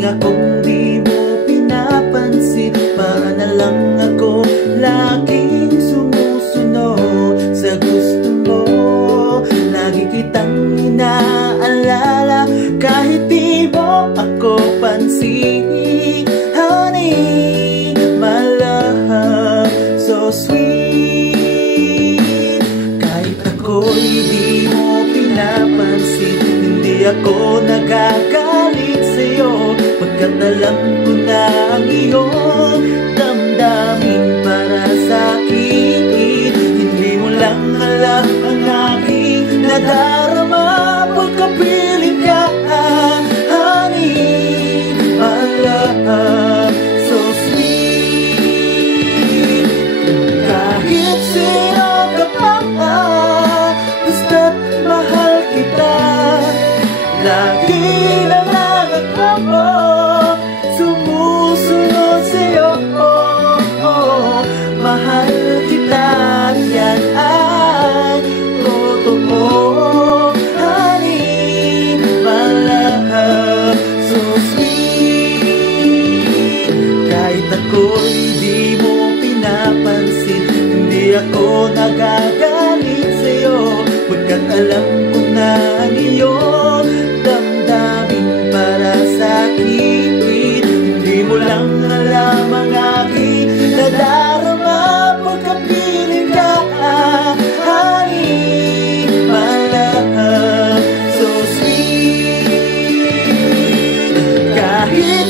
nga kung di mo pinapansin, paano lang ako laging sumusunod sa gusto mo. Lagi kitang inaalala kahit di mo ako pansin. Honey, my love, so sweet. Kahit ako'y di mo pinapansin, hindi ako nagagalit sa'yo, pagkat alam ko na ang iyong damdamin para sa'kin. Hindi mo lang alam ang aking nadarama pagkapiling ka. Honey, my love, so sweet. Kahit sino ka pa, basta't mahal kita. Lagi na lang ako sumusunod sa'yo. Mahal kita, yan ay totoo. Honey, my love, so sweet. Kahit ako'y di mo pinapansin, hindi ako nagagalit sa'yo, pagkat alam ko na ang iyong damdamin para sa'kin. Hindi mo lang alam ang aking nadarama pagkapiling ka. Honey, my love, so sweet. Kahit